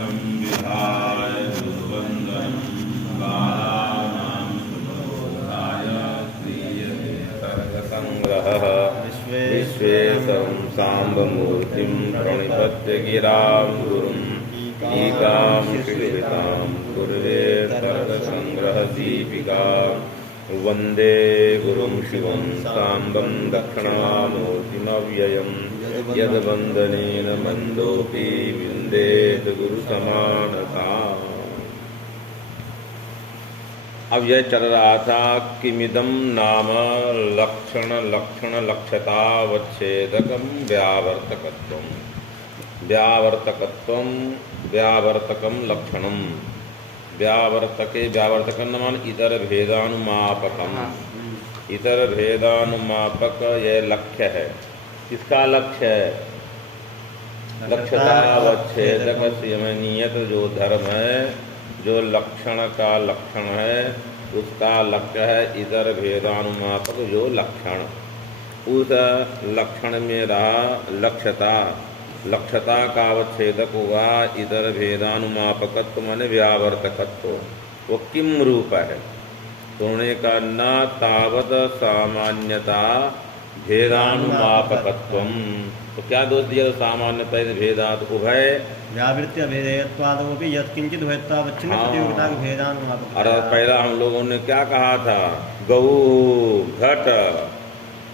संविधाय गुरुवन्दनं बालानां सुबोधाय क्रियते सर्गसंग्रहः विश्वेशं साम्बमूर्तिं प्रणिपत्य गिरां गुरुं टीकां कृष्णितां कुर्वे सर्गसंग्रहदीपिका वन्दे गुरुं शिवं साम्बं दक्षिणामूर्तिमव्ययम् यद्वन्दनेन मन्दोऽपि विन्देत गुरुसमानता। अब यह चल रहा था किमिदं नाम लक्षणलक्षणलक्षतावच्छेदकं व्यावर्तकत्वं व्यावर्तकं लक्षणं व्यावर्तकं मान इतर भेदानुमापकम। इतर भेदानुमापक यह लक्ष्य है। किसका लक्ष्य है? लक्षतावच्छेदक नियत जो धर्म है, जो लक्षण का लक्षण है, उसका लक्ष्य है इतर भेदानुमापक जो लक्षण। उस लक्षण में रहा लक्षता का अवच्छेदक होगा इतर भेदानुमापकत्व माने व्यावर्तकत्व। वो किम रूप है? तो उन्होंने कहा न तावत सामान्यता भेदानुमापकत्वम। तो क्या दोष दिया? सामान्यता भेदात उभय व्यावृत्ति अभेदयत्वादोपि यत्किंचित भयत्वावच्छिन्न प्रतियोगिता के भेदानुमापक। अरे पहला हम लोगों ने क्या कहा था? गौ घट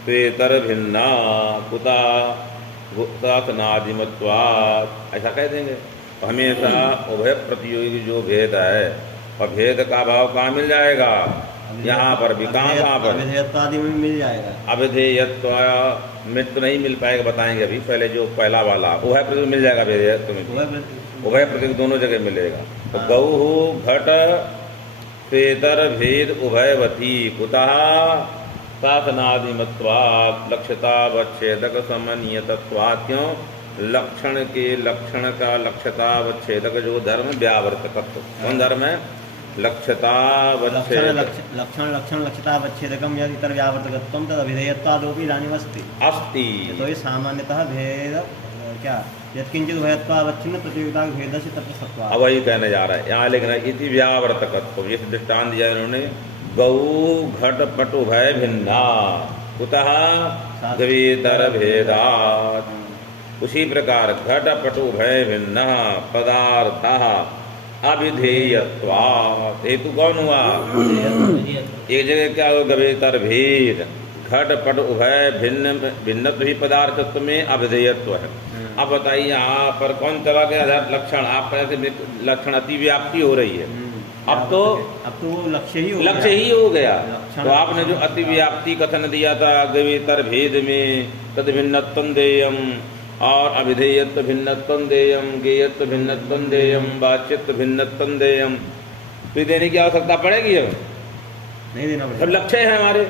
स्वेतर भिन्ना कुता नादिमत्वात्, ऐसा कह देंगे। हमेशा उभय प्रतियोगी जो भेद है, और भेद का भाव कहाँ मिल जाएगा? यहाँ पर भी कहाँ पर अभिधेयत्वादि में मिल जाएगा। अभिधेयत्व में तो नहीं मिल पाएगा, बताएंगे अभी। पहले जो पहला वाला उभय प्रतियोगी मिल जाएगा, अभिधेयत्व में उभय प्रतियोगी दोनों जगह मिलेगा। तो गौ घट स्वेतर भेद उभयवती कुतः शासनादिमत्वात् लक्ष्यतावच्छेदक समनियतत्वात्। क्यों? लक्षण के लक्षण का लक्ष्यतावच्छेदक जो धर्म व्यावर्तकत्व। कौन धर्म है? लक्षतावच्छेदक। लक्षण लक्षतावच्छेदकम यदि इतर व्यावर्तकत्वम तद अभिधेयत्वादोपि इदानीमस्ति अस्ति। तो ये सामान्यतः भेद क्या यत्किंचित भयत्वावच्छिन्न प्रतियोगिता भेदस्य तत्र सत्त्वात्। अब वही कहने जा रहा है यहाँ, लेकिन इति व्यावर्तकत्व ये दृष्टांत दिया इन्होंने। गौ घट पट उभय भिन्ना कुतः द्वितर भेदात्। उसी प्रकार घट पट उभय भिन्न पदार्थः अभिधेयत्वात्। हेतु कौन हुआ? एक जगह क्या हो? गवेतर भेद। घट पट उभय भिन्न भिन्नत्व ही पदार्थत्व में अभिधेयत्व है। अब बताइए यहाँ पर कौन चला गया? लक्षण। आप कैसे लक्षण अतिव्याप्ति हो रही है। अब तो लक्ष्य ही हो गया। तो आपने जो अतिव्याप्ति कथन दिया था गवेतर भेद में तद भिन्नत्वं देयम और अभिधेयत्व भिन्नत्वं देयम, गेयत्व भिन्नत्वं देयम, वाच्यत्व भिन्नत्वं देयम, तो देने की आवश्यकता पड़ेगी? अब नहीं देना पड़ेगा। सब लक्ष्य है हमारे।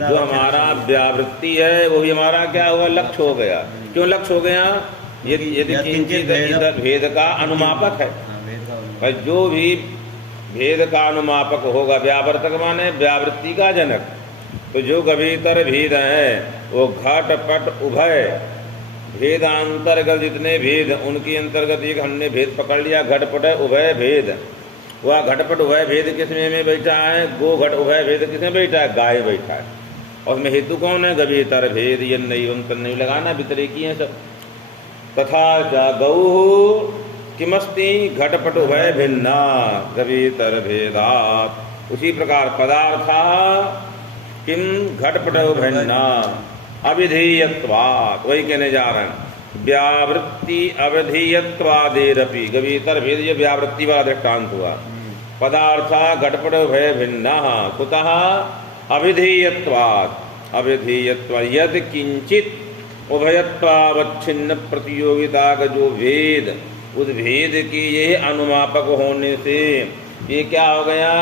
जो हमारा व्यावृत्ति है वो भी हमारा क्या हुआ? लक्ष्य हो गया। क्यों लक्ष्य हो गया? यदि किंचित भेद का अनुमापक है। जो भी भेद का अनुमापक होगा, व्यावर्तक माने व्यावृत्ति का जनक। तो जो गभीतर भेद है वो घट पट उभय भेदांतर्गत जितने भेद, उनके अंतर्गत एक हमने भेद पकड़ लिया, घटपट उभय भेद। वह घटपट उभय भेद किसमें में बैठा है? गो घट उभय भेद किसमें बैठा है? गाय बैठा है। और उसमें हेतु कौन है? गभीतर भेद। ये नहीं लगाना, वितरेकी है सब। तथा च गौ किमस्ति घटपट उभय भिन्ना गभीतर भेदात्। उसी प्रकार पदार्थ किम घटपट भिन्ना अविधेयत्वात्। वही कहने जा रहे हैं। व्यावृत्ति अविधेयत्वादेरपि गभीतर भेद, ये व्यावृत्ति वाला दृष्टांत हुआ। पदार्थ घटपट उभय भिन्ना कुतः अविधेयत्वात्। अविधेयत्व यद किंचित उभयत्वावच्छिन्न प्रतियोगिता का जो भेद, उस भेद के ये अनुमापक होने से ये क्या हो गया?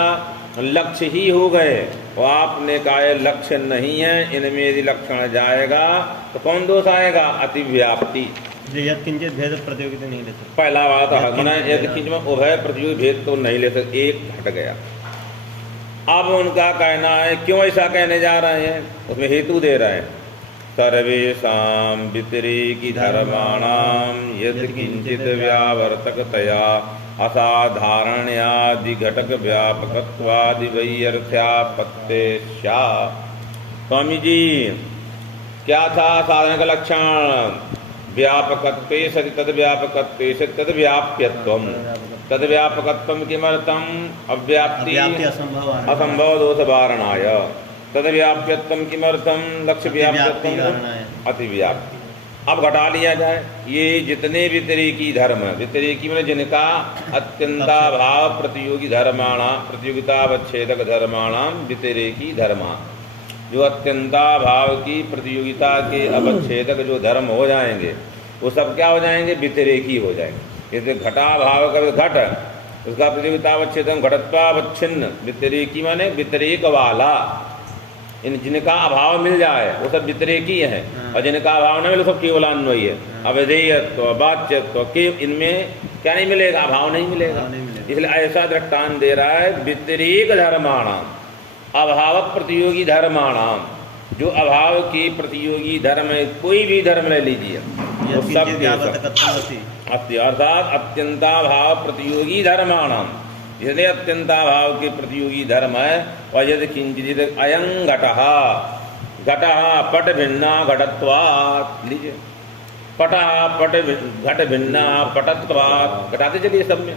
लक्ष्य ही हो गए। और आपने कहा लक्ष्य नहीं है, इनमें यदि लक्षण जाएगा तो कौन दोष आएगा? अतिव्याप्ति। यत्किंचित भेद प्रतियोगिता नहीं ले सकते। पहला बात है मना यत्किंचित में उभय प्रतियोगी भेद तो नहीं ले सकते, एक हट गया। अब उनका कहना है क्यों ऐसा कहने जा रहे हैं, उसमें हेतु दे रहे हैं। सर्वेषां व्यतिरेकी धर्माणां यद् किंचित व्यावर्तकतया असाधारण्यादि घटक व्यापकत्वादि वैयर्थ्यापत्ते स्यात्। स्वामी जी क्या था साधन का लक्षण? व्यापकत्वे सति तद्व्यापकत्वे सति तद्व्याप्यत्वम्। तद्व्यापकत्वं किमर्थम्? अव्याप्ति असंभव दोष वारणाय। तद्व्याप्यत्वं किमर्थम्? लक्ष्य व्याप्यत्वम् अतिव्याप्ति। अब घटा लिया जाए ये जितने व्यतिरेकी धर्म, व्यतिरेकी मतलब जिनका अत्यंताभाव प्रतियोगी धर्माणां, प्रतियोगितावच्छेदक धर्माणां व्यतिरेकी धर्मा, जो अत्यंताभाव की प्रतियोगिता के अवच्छेदक जो धर्म हो जाएंगे वो सब क्या हो जाएंगे? व्यतिरेकी हो जाएंगे। जैसे घटाभाव का घट, उसका प्रतियोगितावच्छेदक घटत्वावच्छिन्न, व्यतिरेकी माने व्यतिरेक वाला। इन जिनका अभाव मिल जाए वो सब व्यतिरेकी है, और जिनका अभाव न मिले सब केवलान्वयी है। अवधेयत्व, बाच्यत्व के इनमें क्या नहीं मिलेगा? अभाव नहीं मिलेगा। इसलिए ऐसा दृष्टांत दे रहा है व्यतिरेक धर्माणाम, अभाव प्रतियोगी धर्माणाम, जो अभाव की प्रतियोगी धर्म है, कोई भी धर्म ले लीजिए वो सब अर्थात अत्यंताभाव प्रतियोगी धर्माणाम, जिसने अत्यंताभाव के प्रतियोगी धर्म है। और यदि किंचित अयं घटः पट भिन्ना घटत्वात्, लीजिए पटः पट घट भिन्ना पटत्वात्, घटाते चलिए सब में।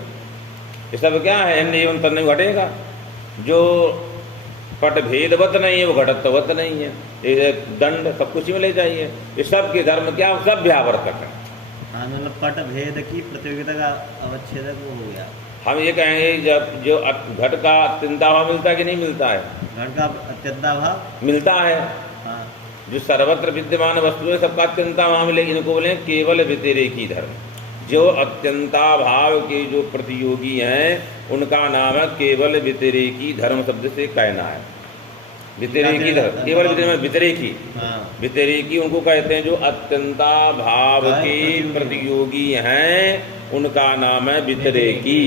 ये सब क्या है? एवं तन्ने घटेगा। जो पट भेदवत नहीं है वो घटत्ववत नहीं है। ये दंड सब कुछ में ले जाइए। ये सब के धर्म क्या? सब व्यावर्तक है। मतलब पट भेद की प्रतियोगिता का अवच्छेदक वो हो गया। हम ये कहेंगे जब जो घट का अत्यंताभाव मिलता है कि नहीं मिलता है? घट का अत्यंताभाव मिलता है। हाँ। जो सर्वत्र विद्यमान वस्तु है सबका अत्यंताभाव मिले, इनको बोले केवल व्यतिरेकी धर्म। जो अत्यंताभाव के जो प्रतियोगी हैं उनका नाम है केवल व्यतिरेकी धर्म, शब्द से कहना है। व्यतिरेकी धर्म केवल व्यतिरेकी, व्यतिरेकी उनको कहते हैं जो अत्यंताभाव के प्रतियोगी हैं, उनका नाम है व्यतिरेकी।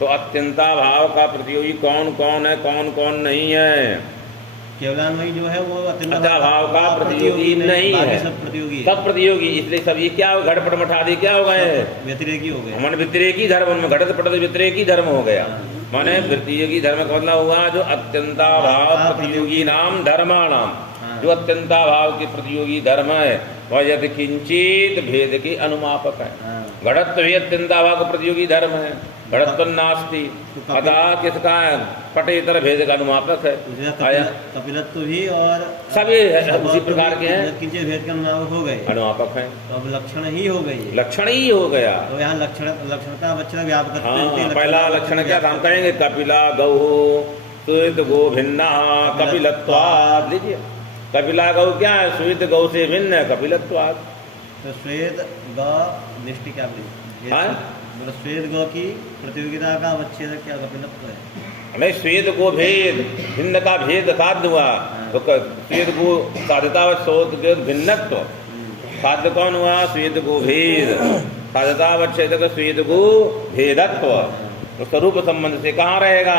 तो अत्यंताभाव का प्रतियोगी कौन कौन है, कौन कौन नहीं है? केवलान्वयी जो है वो अत्यंताभाव का प्रतियोगी नहीं है, सब प्रतियोगी, सब प्रतियोगी। इसलिए सब ये क्या घटपट मठादी क्या हो गए? व्यतिरेकी हो गए। माने व्यतिरेकी धर्म, उनमें घटत पटत व्यतिरेकी धर्म हो गया। माने व्यतिरेकी धर्म का मतलब हुआ जो अत्यंताभाव प्रतियोगी नाम धर्माणाम, जो अत्यंताभाव के प्रतियोगी धर्म है वह यदि किंचित भेद के अनुमापक है। घटत्व भी अत्यंताभाव का प्रतियोगी धर्म है, घटत्व नास्ति, अतः किसका है? पटेतर भेद का अनुमापक है। कपिलत्व भी और सभी उसी प्रकार के हैं, किंचित भेद के अनुमापक हो गए, अनुमापक हैं। तो अब लक्षण ही हो गई, लक्षण ही हो गया। तो यहाँ लक्षणता बच्चा व्यापक। हाँ, पहला लक्षण क्या था? हम कहेंगे कपिला गौ श्वेत गो भिन्ना कपिलत्वात्। लीजिए कपिला गौ क्या है? श्वेत गौ से भिन्न है, कपिलत्वात्। तो श्वेत गौ निष्ठि क्या बोली? मतलब श्वेत गौ की प्रतियोगिता का अवच्छेदक क्या कपिलत्व है? नहीं, श्वेत गो भेद, भिन्न का भेद साध्य हुआ। तो श्वेत गो साध्यता भिन्नत्व, साध्य कौन हुआ? श्वेत गो भेद, साध्यता अवच्छेदक श्वेत गो भेदत्व। तो स्वरूप संबंध से कहाँ रहेगा?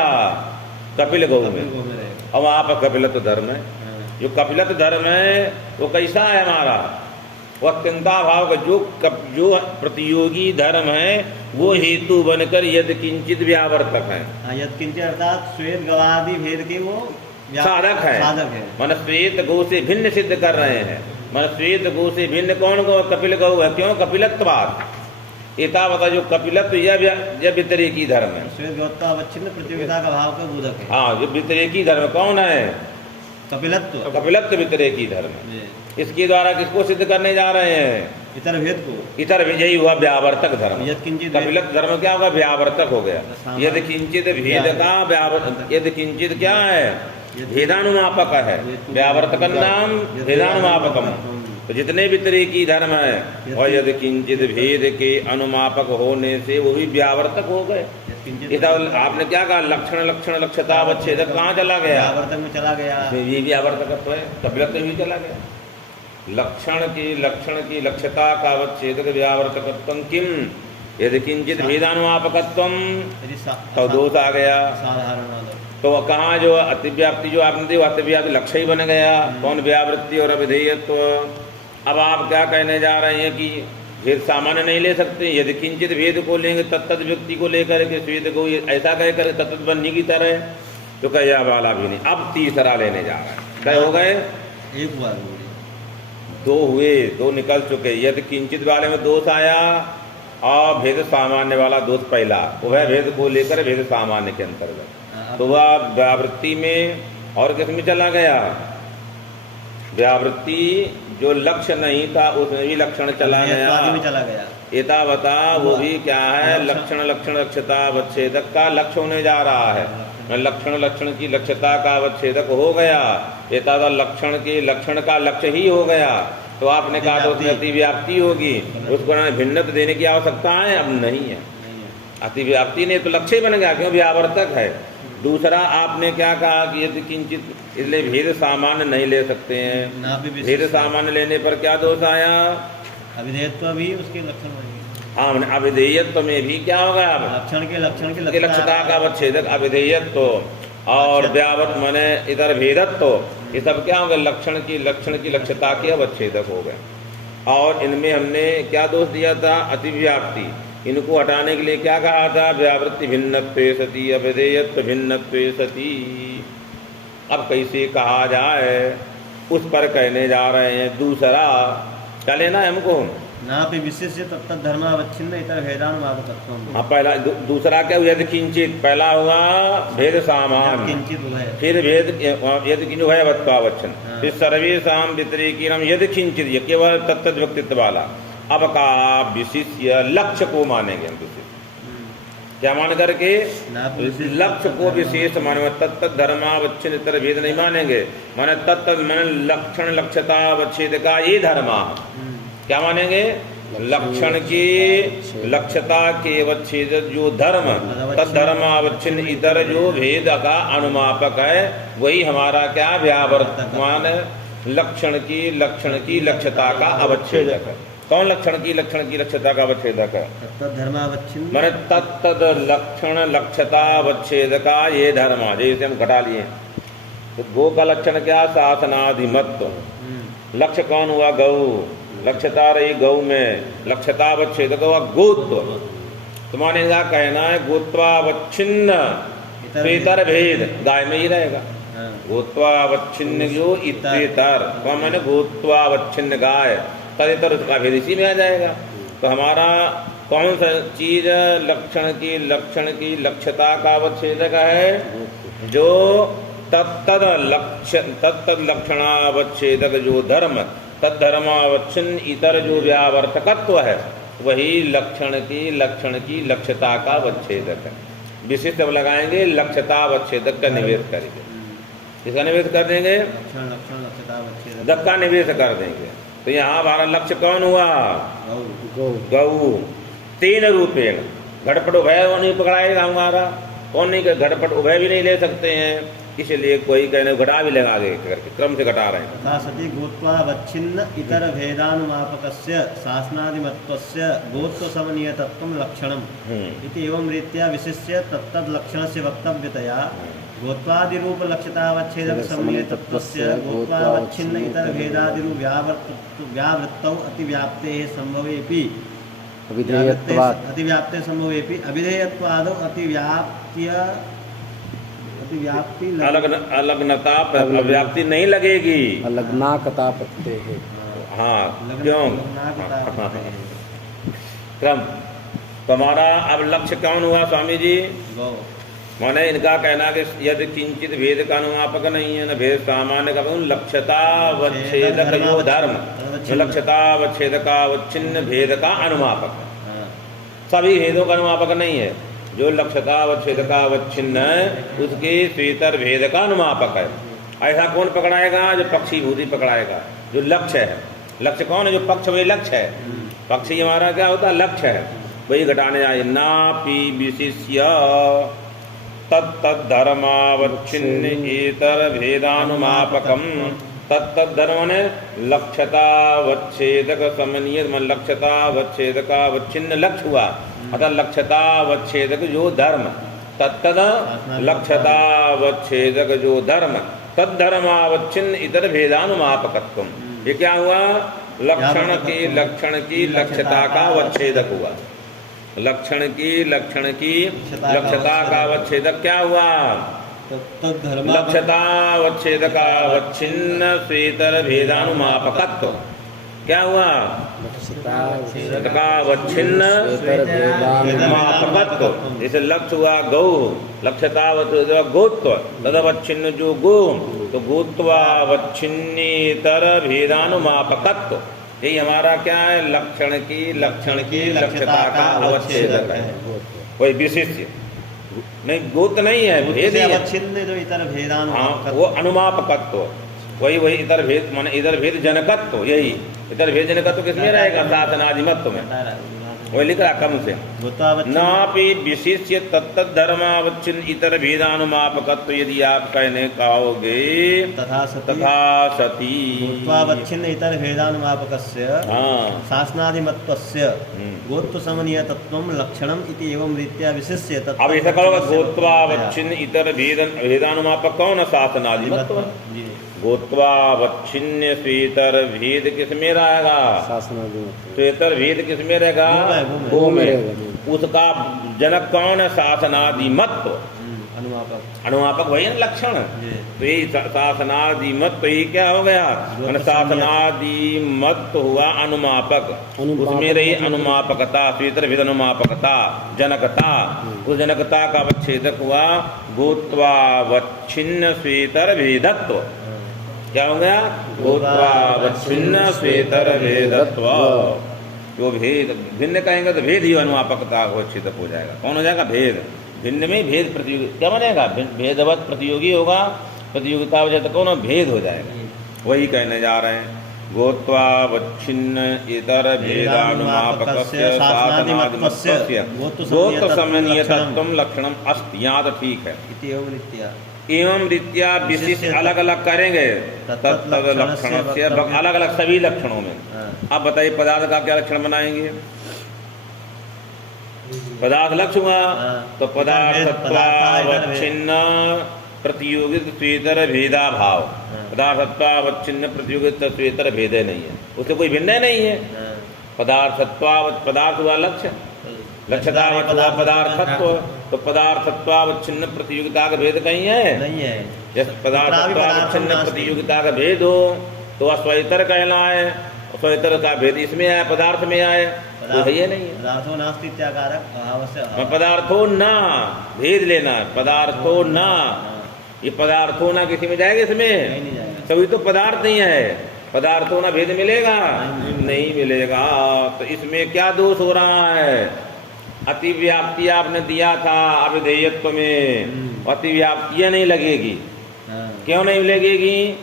कपिल गौ में। अब वहाँ पर कपिलत्व धर्म है। जो कपिलत्व धर्म है वो कैसा है हमारा? वो अत्यंताभाव का जो प्रतियोगी धर्म है वो हेतु बनकर यद किंचित व्यावर्तक है। यद किंचित अर्थात श्वेत गवादि भेद के वो साधक है। मन श्वेत गौ से भिन्न सिद्ध कर रहे हैं। मन श्वेत गौ से भिन्न कौन गौ? कपिल गौ है। क्यों? कपिलत्वात्। एतावता जो कपिलत्व यह व्यतिरेकी धर्म है। श्वेत गौत्वावच्छिन्न प्रतियोगिता का भाव का बोधक है। हाँ, जो व्यतिरेकी धर्म कौन है? कपिलत्व। कपिलत्व व्यतिरेकी धर्म। इसके द्वारा किसको सिद्ध करने जा रहे हैं? इतर भेद को। इतर यही हुआ व्यावर्तक धर्म। कपिलत्व धर्म क्या होगा? व्यावर्तक हो गया। यदि किंचित भेद का व्यावर्तक, यदि किंचित क्या है? भेदानुमापक है। व्यावर्तक नाम भेदानुमापकम। तो जितने व्यतिरेकी धर्म है और यदि किंचित भेद के अनुमापक होने से वो भी व्यावर्तक हो गए। आपने क्या कहा? लक्षण लक्षण लक्षता अवच्छेदक कहाँ चला गया? व्यावर्तक में चला गया। ये भी व्यावर्तकत्व है, कपिलत्व भी चला गया। लक्षण की लक्षता का अवच्छेदक व्यावर्तकत्व किम यदि किंचित भेदानुमापकत्वम, तो दोष आ गया। तो कहाँ जो अतिव्याप्ति जो आपने दी, अतिव्याप्ति लक्ष्य ही बन गया। कौन? व्यावृत्ति और अविधेयत्व। अब आप क्या कहने जा रहे हैं कि भेद सामान्य नहीं ले सकते? यदि किंचित भेद को लेंगे तत्त व्यक्ति को लेकर के श्वेत को ऐसा कह कर तत्त बन्नी की तरह, तो कह यह वाला भी नहीं। अब तीसरा लेने जा रहा है। क्या हो गए? एक बार दो हुए, दो निकल चुके। यदि किंचित वाले में दोष आया और भेद सामान्य वाला दोष पहला, वह भेद को लेकर भेद सामान्य के अंतर्गत, तो वह व्यावृत्ति में और किस में चला गया? व्यावृत्ति जो लक्ष्य नहीं था उसमें भी लक्षण चला गया। एतावता वो भी क्या है? लक्षण लक्षण लक्ष्यता अवच्छेदक का लक्ष्य होने जा रहा है। लक्षण लक्षण की लक्ष्यता का अवच्छेदक हो गया। एतावता लक्षण के लक्षण का लक्ष्य ही हो गया। तो आपने कहा तो उसमें अतिव्याप्ति होगी, उसको भिन्नता देने की आवश्यकता है? अब नहीं है। अतिव्याप्ति नहीं तो लक्ष्य बन गया, क्यों? व्यावर्तक है। दूसरा आपने क्या कहा कि यदि किंचित, इसलिए भेद सामान्य नहीं ले सकते हैं। भेद सामान्य लेने पर क्या दोष आया? अविधेयत्व भी उसके लक्षण बनेंगे। हाँ, अविधेयत्व में भी क्या होगा? लक्षण के लक्ष्यता का अवच्छेदक अविधेयत्व और व्यावर्त माने इधर भेदत्व, ये सब क्या हो गए? लक्षण की लक्ष्यता के अवच्छेदक हो गए। और इनमें हमने क्या दोष दिया था? अतिव्याप्ति। इनको हटाने के लिए क्या कहा था? व्यावृत्ति भिन्नत्वे सति, अविधेयत्व भिन्नत्वे सति। अब कैसे कहा जाए उस पर कहने जा रहे हैं। दूसरा क्या लेना है हमको? नापि विशिष्य तत्त धर्मावच्छिन्न इतर भेदानुमापकत्वम्। हाँ, पहला दूसरा क्या हुआ? यदि किंचित, पहला हुआ भेद सामान्य, किंचित फिर भेद यदि किंचित भयवत्वावच्छिन्न, फिर सर्वेषां व्यतिरेकिनम् यदि किंचित, ये केवल तत्त व्यक्तित्व वाला। अब का विशिष्य लक्ष्य को मानेंगे हम। क्या मान करके? लक्ष्य को विशेष माने। तत्त धर्मावच्छिन्न इतर भेद नहीं मानेंगे। माने तत्त माने लक्षण लक्ष्यता अवच्छेद का ये धर्मा। क्या मानेंगे? लक्षण की लक्ष्यता के अवच्छेद जो धर्म, तद धर्मावच्छिन्न इतर जो भेद का अनुमापक है, वही हमारा क्या? व्यावर्तमान लक्षण की लक्ष्यता का अवच्छेदक है। कौन लक्षण की लक्ष्यता का अवच्छेदक है? धर्मावच्छिन्न मैंने तत्त लक्षण लक्ष्यता अवच्छेद का ये धर्म, जैसे हम घटा लिए। तो गो का लक्षण क्या? शासनाधिमत्व। लक्ष्य कौन हुआ? गौ। लक्ष्यता रही गौ में, लक्ष्यतावच्छेदक हुआ गोत्व। तुम्हारे क्या कहना है? गोत्वावच्छिन्न इतर भेद गाय में ही रहेगा। गोत्वावच्छिन्न जो इतर, मैंने गोत्वावच्छिन्न गाय, तदितर उसका भेद इसी में आ जाएगा। तो हमारा कौन सा चीज लक्षण की लक्ष्यता का अवच्छेदक है? जो तत्तद लक्षणावच्छेदक जो धर्म, तद्धर्मावच्छिन्न इतर जो व्यावर्तकत्व है, वही लक्षण की लक्ष्यता का अवच्छेदक है। विशिष्ट लगाएंगे, लक्ष्यतावच्छेदक का निवेश करेंगे। इसका निवेश कर देंगे, दक का निवेश कर देंगे। तो यहाँ हमारा लक्ष्य कौन हुआ? गौ। तीन रूपेण घटपट उभय नहीं पकड़ाएगा हमारा। कौन नहीं? घटपट उभय भी नहीं ले सकते हैं, इसलिए कोई कहने घटा भी लगा दे करके क्रम से घटा रहे हैं। सति गोत्वावच्छिन्न इतर भेदानुमापकस्य शासनादिमत्वस्य गोत्व समनीयतत्वं लक्षणम् इति एवं रीत्या विशिष्य तत्तद् लक्षणस्य वक्तव्यतया गोत्वादिरूप लक्ष्यतावच्छेदक समनीयतत्वस्य गोत्वावच्छिन्न इतर भेदादिरूप व्यावृत्तौ अतिव्याप्तेः संभवेपि अतिव्याप्ते संभवेपि अविधेयत्वादौ अतिव्याप्ति अलग्नता व्याप्ति नहीं लगेगी। अलग्नाकता प्रत्यय है। हाँ, क्यों? क्रम। तो हमारा अब लक्ष्य कौन हुआ स्वामी जी? माने इनका कहना कि यदि किंचित भेद का अनुमापक नहीं है, न भेद सामान्य का, लक्ष्यतावच्छेदक जो धर्म, लक्ष्यतावच्छेदकावच्छिन्न भेद का अनुमापक। सभी भेदों का अनुमापक नहीं है। जो लक्ष्यतावच्छेदकावच्छिन्न है उसके स्वेतर भेद का अनुमापक है। ऐसा कौन पकड़ाएगा? जो पक्षीभूति पकड़ाएगा। जो लक्ष्य है, लक्ष्य कौन है? जो पक्ष, वही लक्ष्य है। पक्षी हमारा क्या होता है? लक्ष्य है। वही घटाने आए। नापि विशिष्य तत्तद्धर्मावच्छिन्न इतर भेदानुमापकम। तत्तद्धर्म ने लक्ष्यतावच्छेदक समनीय, लक्ष्यतावच्छेदकावच्छिन्न लक्ष्य हुआ, अतः लक्ष्यतावच्छेदक जो धर्म, तत्तद लक्ष्यतावच्छेदक जो धर्म, तद्धर्मावच्छिन्न इतर भेदानुमापकत्व। ये क्या हुआ? लक्षण की लक्ष्यता का अवच्छेदक हुआ। लक्षण की लक्ष्यता का अवच्छेदक क्या हुआ? लक्ष्यता अवच्छेदक अवच्छिन्न स्वेतर भेदानुमापकत्व। क्या हुआ? अवच्छिन्न अनुमापकत्व। जैसे लक्ष्य हुआ गौ, लक्ष्यता गोत्व, तदवच्छिन्न जो गो, तो गोत्वावच्छिन्नेतर भेदानुमापकत्व। यही हमारा क्या है? लक्षण की लक्ष्यता का अवच्छेदक है। कोई विशिष्य नहीं, गोत नहीं है, भेद ही अवच्छिन्न जो इतर भेदानुमापकत्व। हाँ, वो अनुमापकत्व, वही इतर भेद माने इधर भेद जनकत्व। यही इधर भेद जनकत्व किसमें रहेगा? साधनादिमत्व में। वही लिख रहा कम से नापि विशिष्य तत्तद्धर्मावच्छिन्न इतर भेदानुमापकत्व। यदि आप कहने कहोगे तथा सती गोत्वावच्छिन्न इतर भेदानुमापकस्य शासनादिमत्वस्य गोत्व समनीय तत्वं लक्षणम इति एवं रीत्या विशिष्य। अब ऐसा कहोगे गोत्वावच्छिन्न इतर भेदानुमापक कौन? शासनादिमत्व। गोत्वावच्छिन्न स्वेतर भेद किसमें रहेगा? स्वेतर भेद किसमें रहेगा? गो में। उसका जनक कौन है? शासनादिमत्व। अनुमापक वही है लक्षण। तो यही शासनादिमत्व ही क्या हो गया? शासनादिमत्व हुआ अनुमापक। उसमें रही अनुमापकता, स्वेतर भेद अनुमापकता, जनकता। उस जनकता का अवच्छेदक हुआ गोत्वावच्छिन्न स्वेतर भेदत्व। क्या हो गया? गोत्वावच्छिन्न स्वेतर भेदत्व। जो भेद भिन्न कहेंगे तो भेद ही अनुमापकता अवच्छेदक हो जाएगा। कौन हो जाएगा? भेद। भिन्न में भेद प्रतियोगी क्या बनेगा? भेदवत प्रतियोगी होगा। प्रतियोगिता हो जाए तो कौन? भेद हो जाएगा। वही कहने जा रहे हैं। गोत्वावच्छिन्न इतर भेदानुमापकस्य शासनादिमत्वस्य गोत्र समन्वयत्वं लक्षणम अस्ति। यहाँ तो ठीक है। एवं रीत्या विशिष्ट अलग अलग करेंगे तत्त लक्षण से अलग अलग सभी लक्षणों में। अब बताइए पदार्थ का क्या लक्षण बनाएंगे? पदार्थ लक्ष्य हुआ तो पदार्थत्वावच्छिन्न प्रतियोगित स्वेतर भेदा भाव। पदार्थत्वावच्छिन्न प्रतियोगित स्वेतर भेदे नहीं है, उससे कोई भिन्न नहीं है। पदार्थ हुआ लक्ष्य, लक्ष्यता पदार्थत्व, तो पदार्थत्वावच्छिन्न प्रतियोगिता का भेद कहीं है? नहीं है। जैसे पदार्थत्वावच्छिन्न प्रतियोगिता का भेद हो तो अस्वैतर कहलाए। अस्वैतर का भेद इसमें आया, पदार्थ में आए, तो है ये नहीं है। पदार्थो ना भेद लेना, पदार्थो ना, ये पदार्थो ना किसी में जाएगा? इसमें सभी तो पदार्थ नहीं है। पदार्थो ना भेद मिलेगा? नहीं मिलेगा। तो इसमें क्या दोष हो रहा है? अतिव्याप्ति आपने दिया था अविधेयत्व में, अतिव्याप्ति नहीं लगेगी। क्यों नहीं लगेगी?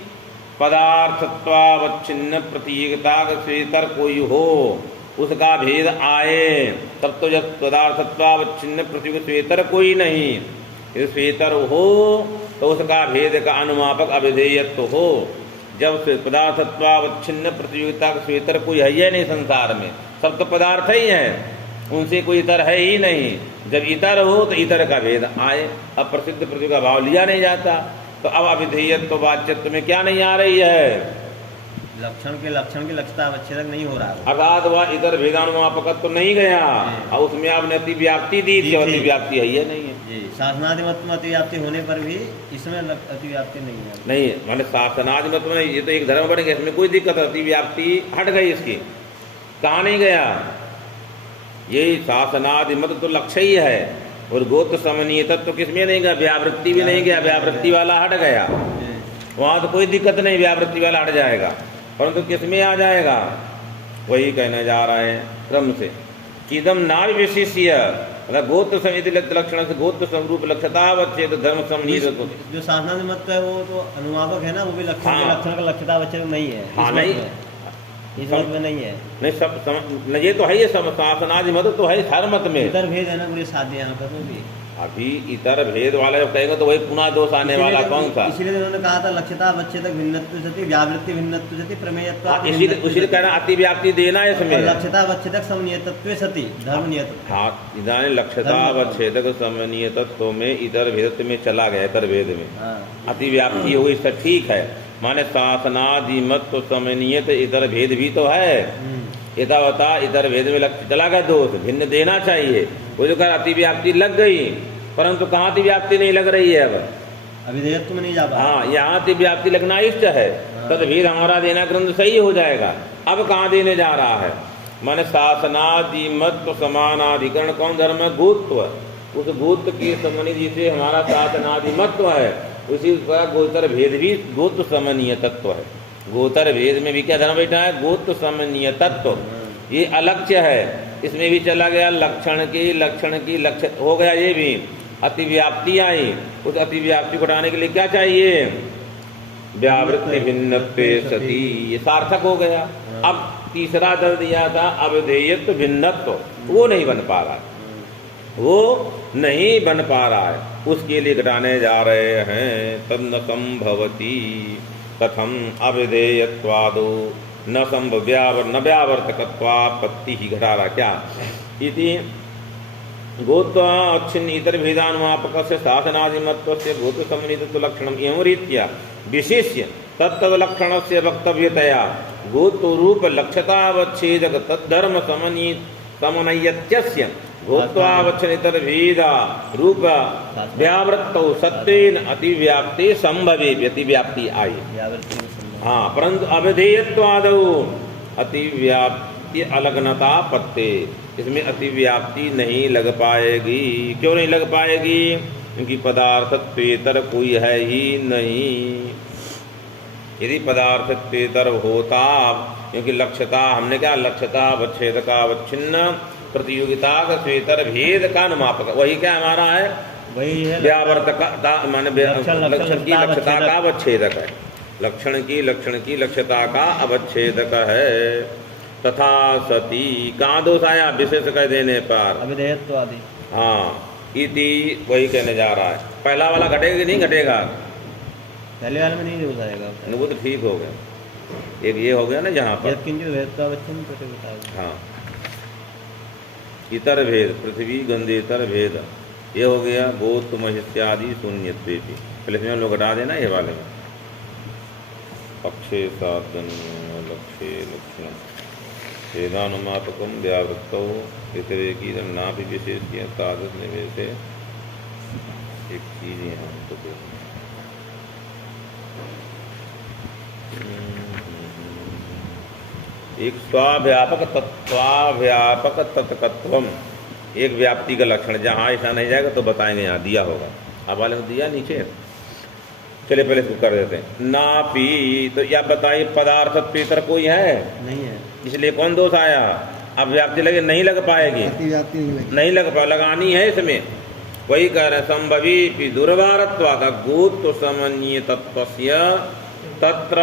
पदार्थत्वावच्छिन्न प्रतियोगिता स्वेतर कोई हो, उसका भेद आए तब तो। जब पदार्थत्वावच्छिन्न प्रतियोगिता स्वेतर कोई नहीं, यदि स्वेतर हो तो उसका भेद का अनुमापक अविधेयत्व हो। जब पदार्थत्वावच्छिन्न प्रतियोगिता का स्वेतर कोई है ही नहीं संसार में, सब तो पदार्थ ही है, उनसे कोई इतर है ही नहीं। जब इतर हो तो इतर का भेद आए। अब प्रसिद्ध प्रतियोगी का भाव लिया नहीं जाता, तो अब अविधेयत्व वाच्यत्व में क्या नहीं आ रही है? लक्षण की लक्ष्यता अवच्छेदक नहीं हो रहा है। अर्थात वह इतर भेदानुमापकत्व तो नहीं गया, और उसमें आपने अतिव्याप्ति दी थी, अतिव्याप्ति है ये नहीं है। शासनादिमत्व में अतिव्याप्ति होने पर भी इसमें अतिव्याप्ति नहीं है। नहीं है, मतलब शासनादिमत्व में ये तो एक धर्म बन गया, इसमें कोई दिक्कत, अतिव्याप्ति हट गई इसकी। कहाँ नहीं गया? यही शासनादिमत्व तो लक्ष्य ही है। और गोत्र समनीय तत्व किसमें नहीं गया? व्यावृत्ति भी नहीं गया, व्यावृत्ति वाला हट गया। वहाँ तो कोई दिक्कत नहीं, व्यावृत्ति वाला हट जाएगा, परंतु किसमें आ जाएगा? वही कहने जा रहे हैं क्रम से। चिदम नाभि विशिष्य मतलब गोत्र समिति लक्षण से गोत्र स्वरूप लक्ष्यतावच्छेद धर्म समनीय। जो शासनादिमत्व है वो तो अनुमापक है ना, वो भी लक्षण का लक्ष्यतावच्छेद नहीं है। हाँ नहीं, इस मत में नहीं है। नहीं सब ये तो है, ये शासनादिमत्व तो है हर मत में। इतर भेद है ना पूरे साध्य यहाँ पर भी। अभी इतर भेद वाला जब कहेंगे तो वही पुनः दोष आने वाला कौन सा? इसलिए उन्होंने कहा था लक्ष्यतावच्छेदक भिन्नत्व सति, व्यावृत्ति भिन्नत्व सति, प्रमेयत्व। इसीलिए कहना अतिव्याप्ति देना है इसमें। लक्ष्यतावच्छेदक समनियतत्व सति धर्म नियत। हाँ, इधानी लक्ष्यतावच्छेदक समनियतत्व में इतर भेदत्व में चला गया, इतर भेद में अतिव्याप्ति हुई, इसका ठीक है। माने शासनादि मत तो समनियत इतर भेद भी तो है। यथावता इतर भेद में लक्ष्य चला गया दोष, भिन्न देना चाहिए। वो जो कर अतिव्याप्ति लग गई, परंतु कहाँ अतिव्याप्ति नहीं लग रही है अब, अभिधेयत्व में नहीं जा पा। हाँ, यहाँ अतिव्याप्ति लगना इष्ट है, तद भेद हमारा देना ग्रंथ सही हो जाएगा। अब कहाँ देने जा रहा है, माने शासनादि मत समानाधिकरण कौन धर्म है, गोत्व, उस गोत्र के समन्वय जिसे हमारा शासनादि महत्व है, उसी पर गोत्र भेद भी गोत्र समन्वय तत्व है। गोत्र भेद में भी क्या धर्म बैठा है, गोत्र समन्वय तत्व, ये अलक्ष्य है। इसमें भी चला गया लक्षण की लक्षण हो गया, ये भी अतिव्याप्ति आई। उस अतिव्याप्ति को हटाने के लिए क्या चाहिए, व्यावृत्ति भिन्नत्वे सती, ये सार्थक हो गया। अब तीसरा दल दिया था अविधेयत्व भिन्नत्व, वो नहीं बन पा रहा है, वो नहीं बन पा रहा है, उसके लिए घटाने जा रहे हैं। तद न संभवती कथम अविधेयत्वादो न न व्यावर्तकत्वापत्ति ही घटा रहा क्या, इति गोत्वाच्छिन्न इतर भेदानुमापक से शासनादिमत्व से गोत्र समन्वित लक्षणम एवं रीत्या विशेष्य तत्तवलक्षण से वक्तव्यतया गोत्र रूप लक्षतावच्छेदक तद्धर्म समन्वयत्यस्य गोत्वावच्छिन्न इतर भेदा रूप व्यावृत्तौ सत्वेन अतिव्याप्ति संभवे, अतिव्याप्ति आई। हाँ, परंतु अविधेयत्वादौ अतिव्याप्ति अलग्नता पत्ते, इसमें अतिव्याप्ति नहीं लग पाएगी। क्यों नहीं लग पाएगी, क्योंकि पदार्थत्वेतर कोई है ही नहीं। यदि पदार्थत्वेतर होता, क्योंकि लक्ष्यता, हमने क्या लक्ष्यता अवच्छेदका अवच्छिन्न प्रतियोगिता का स्वेतर भेद का अनुमापक, वही क्या हमारा है, वही है व्यावर्तकता, माने लक्षण की लक्ष्यता का अवच्छेदक है, लक्षण की लक्ष्यता का अवच्छेदक है। तथा सती कहाँ दोष आया, विशेष कह देने पर अविधेयत्व आदि। हाँ, इति वही कहने जा रहा है। पहला वाला घटेगा कि नहीं घटेगा, पहले वाले में नहीं दोष आएगा, वो तो ठीक हो गया। एक ये हो गया ना जहाँ पर हाँ, इतर भेद पृथ्वी गंधेतर भेद, ये हो गया गोत्र महिष्यादि शून्यत्वे भी। पहले इसमें लोग घटा देना ये वाले में, अक्षय साधन लक्ष्य लक्षण वेदानुमापकम व्यावृत्तौ इतरेकी नाभि विशेष तादृश निवेश। एक चीज यहाँ तो एक स्वाव्यापक तत्वाव्यापक तत्कत्वम, एक व्याप्ति का लक्षण, जहाँ ऐसा नहीं जाएगा तो बताएंगे, यहाँ दिया होगा, अब वाले में दिया नीचे। चलिए पहले इसको कर देते हैं। नापी, तो या बताइए पदार्थ इतर कोई है नहीं है, इसलिए कौन दोष आया, अब व्याप्ति लगे नहीं लग पाएगी, नहीं लग पा, लगानी है इसमें। वही कह रहे संभवी दुर्वारत्वा का गोत्र समन्वय तत्वस्य तत्र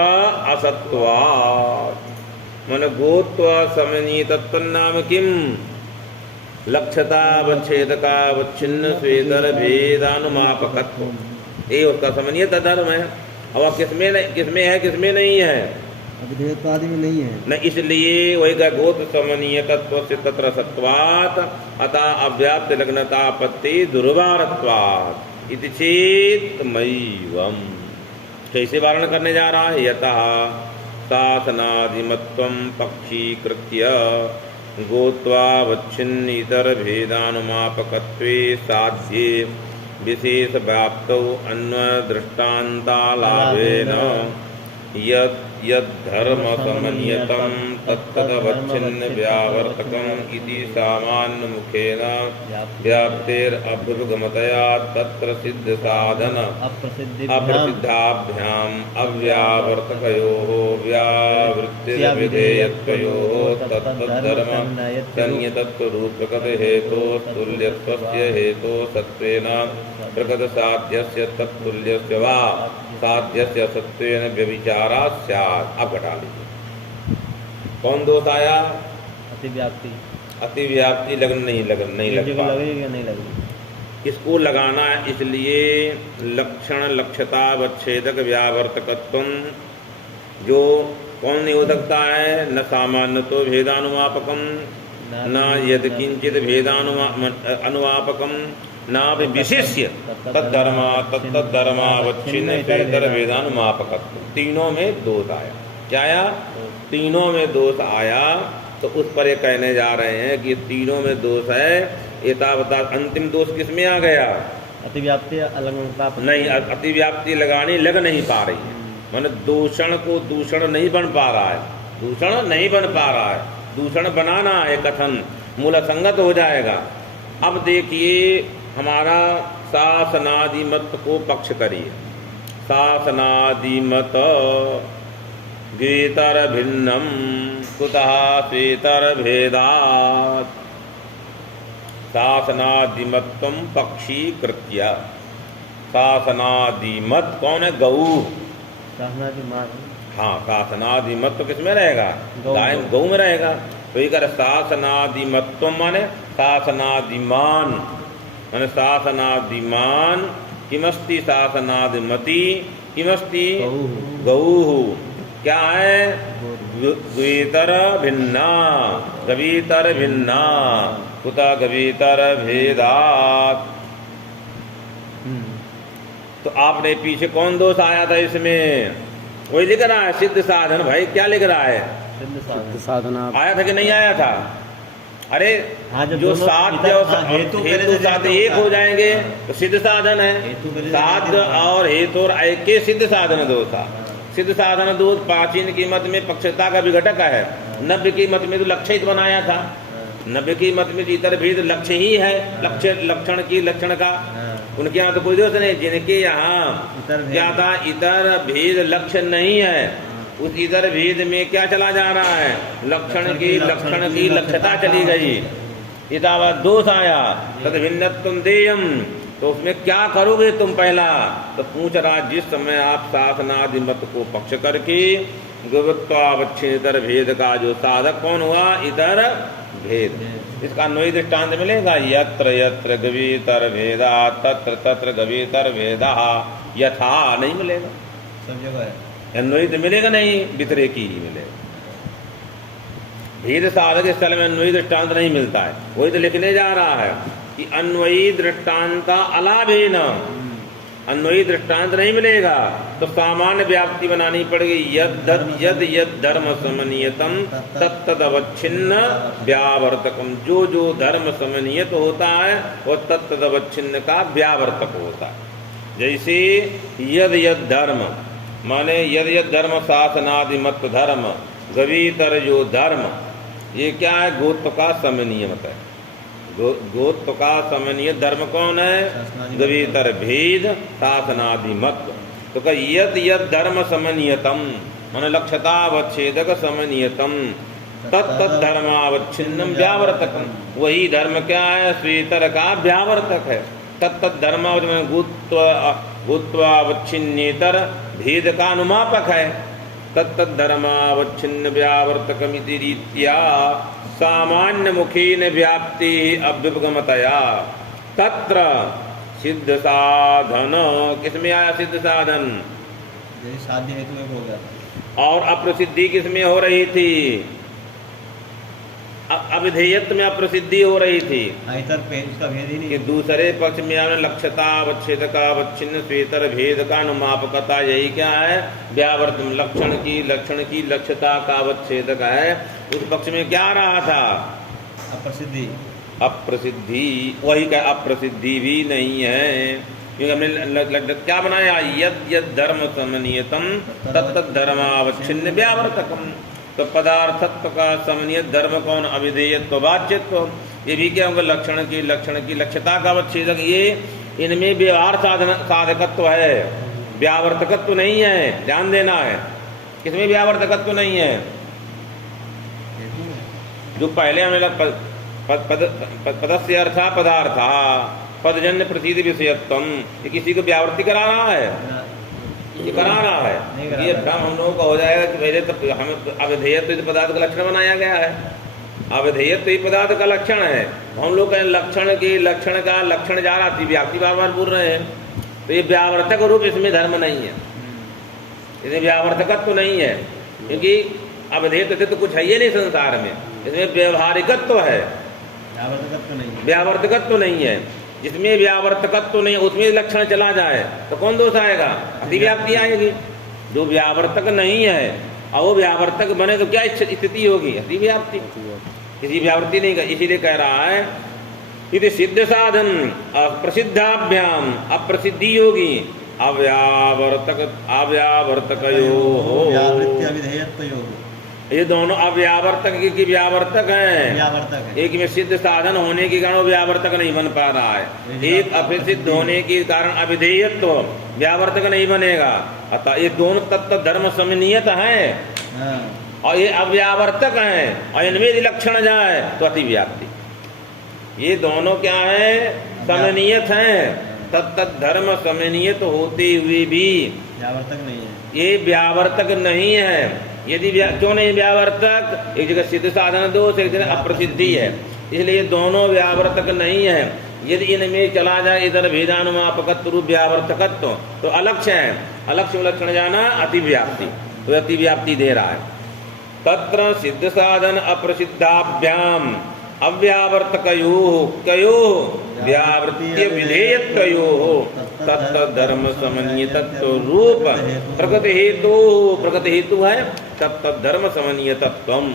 असत्वात्, मन गोत्व समन्वय तत्व नाम किम, लक्ष्यतावच्छेदकावच्छिन्न स्वेतर भेदानुमापकत्व, ये उसका समन्वय धर्म है। अब किसमें है किसमें नहीं है, अविधेयत्वादि में नहीं है न, इसलिए वही का गोत्र समन्वय तत्व से तत्र सत्वात् अतः अव्याप्त लग्नतापत्ति दुर्वारत्वात् इति चेत्मैवम्। कैसे वारण करने जा रहा है, यतः शासनादिमत्वं पक्षीकृत्य गोत्वावच्छिन्न इतर भेदानुमापकत्वे साध्ये विशेष व्याप्तौ अन्वय दृष्टान्तालाभेन यद्धर्म समन्यतं तत्तदवच्छिन्न व्यावर्तकम् इति सामान्य मुखेन व्याप्तेरभ्युपगमतया तत्र सिद्ध साधन अप्रसिद्धाभ्याम् अव्यावर्तकयोः व्यावृत्तिर्विधेयत्वयोः तत्तद्धर्म तन्यतत्वरूपकत हेतोस्तुल्यत्वस्य हेतो सत्त्वेन प्रगतसाध्यस्य तत्तुल्यस्य वा साध्यस्य सत्त्वेन व्यभिचारा स्यात्। अब घटा लीजिए, कौन दोष आया, अतिव्याप्ति, अतिव्याप्ति लगन नहीं लग पा, लगेगा नहीं लगेगा, इसको लगाना है। इसलिए लक्षण लक्ष्यतावच्छेदक व्यावर्तकत्वं जो कौन नहीं हो सकता है, न सामान्य तो भेदानुमापकम न यद किंचित भेदानुमापकम नाभि विशिष्य तद्धर्मा तत्तद्धर्मावच्छिन्न इतर भेदानुमापकत्व। तीनों में दोष आया। क्या आया? तीनों में दोष आया। तो उस पर ये कहने जा रहे हैं कि तीनों में दोष है। एतावता अंतिम दोष किस में आ गया? अतिव्याप्ति अलंघनता नहीं, अतिव्याप्ति लगानी लग नहीं पा रही है। माने दूषण को दूषण नहीं बन पा रहा है, दूषण नहीं बन पा रहा है। दूषण बनाना है कथन मूल संगत हो जाएगा। अब देखिए हमारा शासनादि मत को पक्ष करिए। शासनादि मत गीतर भिन्नम कुतः स्वेतर भेदात्। शासनादिमत्वम पक्षीकृत्य। शासनादिमत कौन है? गऊ। हाँ, शासनादिमत तो किसमें रहेगा? गाय गऊ में रहेगा। तो ये कर शासनादिमत्वम माने शासनादिमान, माने शासनादिमान किमस्ति शासनादिमति किमस्ति गऊ। क्या है? गवीतर भिन्ना, गवीतर भिन्ना कुतः गवीतर भेदात्। तो आपने पीछे कौन दोष आया था इसमें? वही लिख रहा है सिद्ध साधन। भाई क्या लिख रहा है? सिद्ध साधना आया था कि नहीं आया था? अरे हाँ, जो साध्य और हेतु साध्य एक हो जाएंगे तो सिद्ध साधन है। साध्य और हेतु और ऐके सिद्ध साधन दो था। सिद्ध साधन दो प्राचीन की मत में पक्षता का विघटक है। नव्य की मत में तो लक्ष्य बनाया था। नव्य की मत में इतर भेद लक्ष्य ही है, लक्ष्य लक्षण की लक्षण का। उनके यहाँ तो कोई दोष नहीं। जिनके यहाँ क्या था? इतर भेद लक्ष्य नहीं है, उस इतर भेद में क्या चला जा रहा है? लक्षण की लक्ष्यता चली गई। इतावा दोष आया। तद भिन्नत्वम देयम। तो उसमें क्या करोगे तुम? पहला तो पूछ रहा, जिस समय आप शासनादि मत को पक्ष करके गुरुत्वावच्छिन्न भेद का जो साधक कौन हुआ? इतर भेद। इसका अन्वयी दृष्टांत मिलेगा। यत्र यत्र गवीतर भेदा तत्र तत्र गवीतर भेदा यथा। नहीं मिलेगा, सब जगह है। अन्वयी तो मिलेगा नहीं, व्यतिरेकी ही मिलेगा। भेद साधक स्थल में अन्वयी दृष्टांत नहीं मिलता है। वही तो लिखने जा रहा है कि अन्वयी दृष्टांत अलाभेन, अन्वयी दृष्टांत नहीं मिलेगा तो सामान्य व्याप्ति बनानी पड़ेगी। यद यद धर्म समन्वितम तत्तदवच्छिन्न व्यावर्तकम। जो जो धर्म समन्वित होता है वो तत्तदवच्छिन्न का व्यावर्तक होता है। जैसे यद यद धर्म माने यद यद धर्म शासनादि मत धर्म, गवीतर जो धर्म, ये क्या है? गोत्व का समन्वयत है। गोत्व का समन्वय धर्म कौन है? गवीतर भेद शासनादि मत। तो कह यद यद धर्म समन्वितम मन लक्ष्यतावच्छेदक समन्वितम तत्तद्धर्मावच्छिन्नम व्यावर्तकम। वही धर्म क्या है? स्वेतर का व्यावर्तक है। तत्तद्धर्म गोत्वावच्छिन्नेतर भेद का अनुमापक है। तत्तद्धर्मावच्छिन्न व्यावर्तकमिति रीत्या सामान्य मुखेन व्याप्ति अभ्युपगमतया तत्र सिद्ध साधन। किसमें आया सिद्ध साधन? साध्य हेतु एक हो गया। और अप्रसिद्धि किसमें हो रही थी? अविधेयत्व में अप्रसिद्धि हो रही थी। इसका भेद ही नहीं कि दूसरे पक्ष में आने लक्ष्यता अवच्छेद का अवच्छिन्न स्वेतर भेद का अनुमापकता। यही क्या है? व्यावर्त लक्षण की लक्ष्यता का अवच्छेद का है। उस पक्ष में क्या आ रहा था? अप्रसिद्धि। वही का अप्रसिद्धि भी नहीं है, क्योंकि हमने क्या बनाया? यद यद धर्म समन्वितम तत्त धर्मावच्छिन्न व्यावर्तकम। तो पदार्थत्व का समन्वय धर्म कौन? अविधेयत्व वाच्यत्व। ये भी क्या होगा? लक्षण की लक्ष्यता का अवच्छेदक। ये इनमें व्यवहार साधकत्व है, व्यावर्तकत्व नहीं है। ध्यान देना है, किसमें व्यावर्तकत्व नहीं है? जो पहले हमने पदस्य अर्था पदार्था पदजन्य प्रसिद्ध विषयत्वम, ये किसी को व्यावर्ती करा रहा है? ये करा रहा है। ये भ्रम हम लोगों का हो जाएगा कि पहले तो हमें अविधेयत्व तो पदार्थ का लक्षण बनाया गया है। अविधेयत्व ही पदार्थ का लक्षण है। हम लोग कहें लक्षण की लक्षण का लक्षण जा रहा थी, व्याप्ति बार बार बोल रहे हैं। तो ये व्यावर्तक रूप इसमें धर्म नहीं है, इसमें व्यावर्तकत्व तो नहीं है, क्योंकि अविधेयत्व तो कुछ है ही नहीं संसार में। इसमें व्यवहारिकत्व है, व्यावर्तकत्व नहीं है। जिसमें व्यावर्तकत्व नहीं उसमें लक्षण चला जाए तो कौन दोष आएगा? अतिव्याप्ति आएगी। जो व्यावर्तक नहीं है और वो व्यावर्तक बने तो क्या स्थिति होगी? अतिव्याप्ति। किसी व्यावृत्ति नहीं कर, इसीलिए कह रहा है यदि सिद्ध साधन अप्रसिद्धाभ्याम, अप्रसिद्धि होगी अव्यावर्तकयोः, ये दोनों अव्यावर्तक की व्यावर्तक हैं। एक में सिद्ध साधन होने के कारण व्यावर्तक नहीं बन पा रहा है, एक अप्रसिद्ध होने के कारण अविधेयत्व व्यावर्तक नहीं बनेगा। अतः ये दोनों तत्व धर्म समन्वित हैं और ये अव्यावर्तक हैं और इनमें लक्षण जाए तो अतिव्याप्ति। ये दोनों क्या है? समन्वित हैं। तत्त धर्म समन्वित होते हुए भी व्यावर्तक नहीं है, ये व्यावर्तक नहीं है। यदि क्यों नहीं व्यावर्तक? एक जगह सिद्ध साधन दोष, एक जगह अप्रसिद्धि है, इसलिए दोनों व्यावर्तक नहीं है। यदि इनमें चला जाए इधर भेदानुमापकत्व रूप व्यावर्तकत्व तो अलक्ष्य है, अलक्ष्य में लक्षण जाना अतिव्याप्ति, तो अतिव्याप्ति दे रहा है। तत्र सिद्ध साधन अप्रसिद्धाभ्याम अव्यावर्तकयोः कयोः व्यावृत्ति विधेयत्वयोः तत्त धर्म समन्वितत्व रूप प्रकृति हेतु है तत्त धर्म समन्वितत्वम।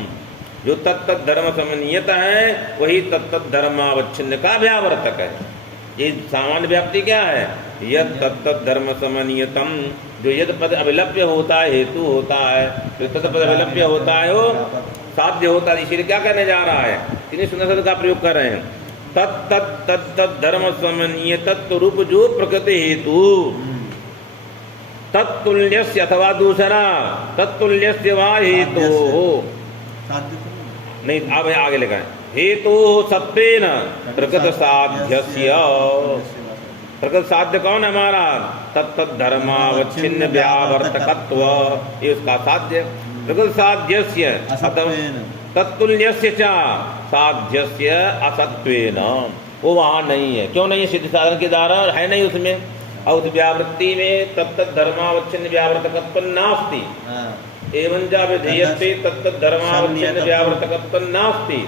जो तत्त धर्म समन्वित है वही तत्त धर्मावच्छिन्न का व्यावर्तक है। ये सामान्य व्याप्ति क्या है? यद तत्त धर्म समन्वितम, जो यद पद अभिलप्य होता है, हेतु होता है, जो तत्त पद अभिलप्य होता है वो साध्य होता है। इसीलिए क्या करने जा रहा है? तीन सुंदर शब्द का प्रयोग कर रहे हैं। तत्त धर्म समन्वय तत्व रूप जो प्रकृति हेतु तत्तुल्यस्य अथवा दूसरा तत्तुल्यस्य वा हेतु नहीं, अब आगे लिखा है हेतु सत्वेन प्रकृत साध्यस्य। प्रकृत साध्य कौन है हमारा? तत्त धर्मावच्छिन्न व्यावर्तकत्व, ये उसका साध्य। प्रकृत साध्यस्य तत्तुल्यस्य च साध्यस्य असत्वेन, वो वहां नहीं है। क्यों नहीं है? सिद्ध साधन के द्वारा है नहीं उसमें, और उस व्यावृत्ति में तत्त धर्मावच्छिन्न व्यावर्तकत्व नास्ति। एवं च विधेयत्वे तत्त धर्मावच्छिन्न व्यावर्तकत्व नास्ति,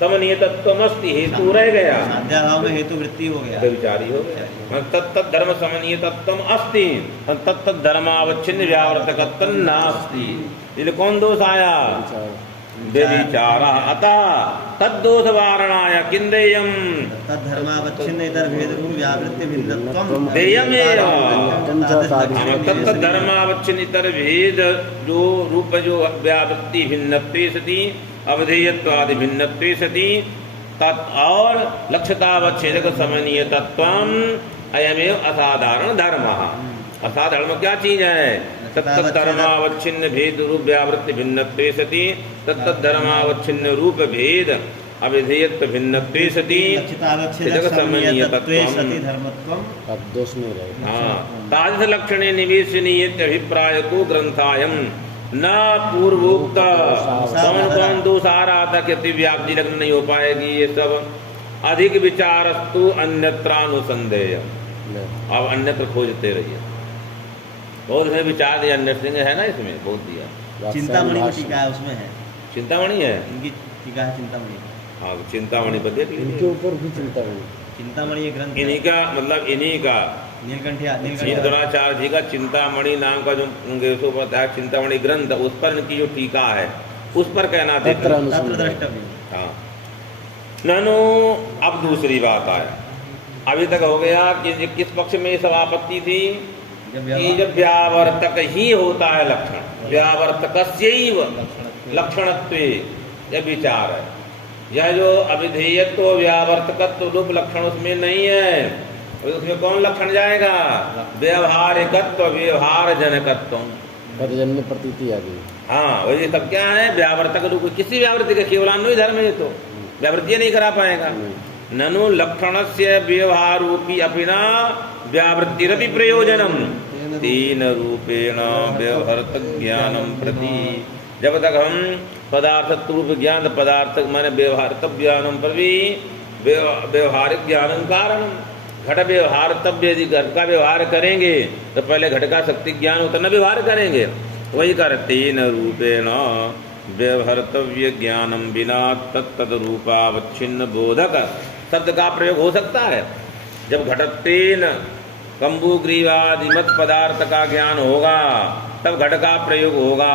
समन्वितत्वमस्ति, हेतु रह गया, साध्याभाव में हेतु वृत्ति हो गया, विचारी हो गया। तत्त धर्म समन्वितत्वम अस्ति तत्त धर्मावच्छिन्न व्यावर्तकत्व नास्ति। इसलिए कौन दोष आया? व्यभिचारः। अतः तद्दोष वारणाय किंदेयम् तद्धर्मावच्छिन्न इतर भेद रूप व्यावृत्ति भिन्नत्वम् देयमेव। तत्त धर्मावच्छिन्न इतर भेद जो रूप जो व्यावृत्ति भिन्नत्वे सति अवधेयत्वादि भिन्नत्वे सति तत् और लक्ष्यतावच्छेदक समन्वितत्वम् अयमेव असाधारण धर्मः। असाधारण क्या चीज है? तत्त धर्मावच्छिन्न भेद रूप व्यावृत्ति भिन्नत्वे सति तत्त धर्मावच्छिन्न रूप भेद अविधेयत्व भिन्नत्वे सति तादृश लक्षणे निवेशनीयत्य अभिप्रायको ग्रंथायम् न पूर्वोक्त। कौन दोष आ रहा था कि अतिव्याप्ति लग्न नहीं हो पाएगी? ये सब अधिक विचारस्तु अन्यत्रानुसंदेय। अब अन्यत्र खोजते रहिए। बहुत इसमें विचार दिया, नरसिंह है ना, इसमें बहुत दिया। चिंतामणि की टीका है, उसमें है चिंतामणि है, इनकी टीका है चिंतामणि। हाँ, चिंतामणि पर देख लीजिए, इनके ऊपर भी चिंतामणि ये ग्रंथ इन्हीं का, मतलब इन्हीं का द्रोणाचार्य जी का चिंतामणि नाम का जो बताया चिंतामणि ग्रंथ, उस पर इनकी जो टीका है उस पर कहना द्रष्टव्य। हाँ, ननु अब दूसरी बात आया। अभी तक हो गया कि किस पक्ष में सब आपत्ति थी कि जब व्यावर्तक ही होता है लक्षण, व्यावर्तकस्यैव लक्षणत्वे यह विचार है। यह जो अविधेयत्व व्यावर्तकत्व रूप लक्षण उसमें नहीं है, उसमें कौन लक्षण जाएगा? व्यवहारिकत्व, व्यवहार जनकत्व, परजन्य प्रतीति आ गई। हाँ, वही सब क्या है? व्यावर्तक रूप। किसी व्यावृत्ति का केवलान्वयी धर्म है, तो व्यावृत्ति नहीं करा पाएगा। ननु लक्षणस्य व्यवहारूपी अपिना व्यावृत्तिरपि प्रयोजनम तेन रूपेण व्यवहारक ज्ञानम प्रति। जब तक हम पदार्थ रूप ज्ञान, पदार्थ माने व्यवहारक ज्ञानम पर भी व्यवहारिक ज्ञानम कारण घट व्यवहार, तब यदि घट का व्यवहार करेंगे तो पहले घट का शक्ति ज्ञान उतना व्यवहार करेंगे। वही कर तेन रूपेण व्यवहर्तव्य ज्ञानम बिना तत्तद रूपावच्छिन्न बोधक शब्द का प्रयोग हो सकता है। जब घटतेन कम्बुग्रीवादिमत पदार्थ का ज्ञान होगा तब घट का प्रयोग होगा।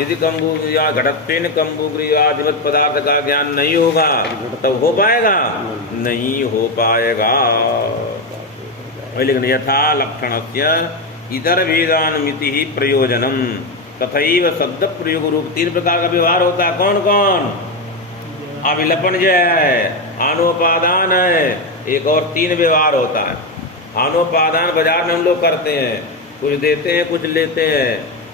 यदि घटतेन कम्बुग्रीवादिमत पदार्थ का ज्ञान नहीं होगा तब हो पाएगा? नहीं हो पाएगा। लेकिन यथा लक्षणस्य इतर वेदानुमिति ही प्रयोजनम तथैव शब्द प्रयोग रूप 3 प्रकार का व्यवहार होता है। कौन कौन? अभिलपनजय है, आनोपादान है, एक और 3 व्यवहार होता है। आनोपादान बाजार में हम लोग करते हैं, कुछ देते हैं कुछ लेते हैं।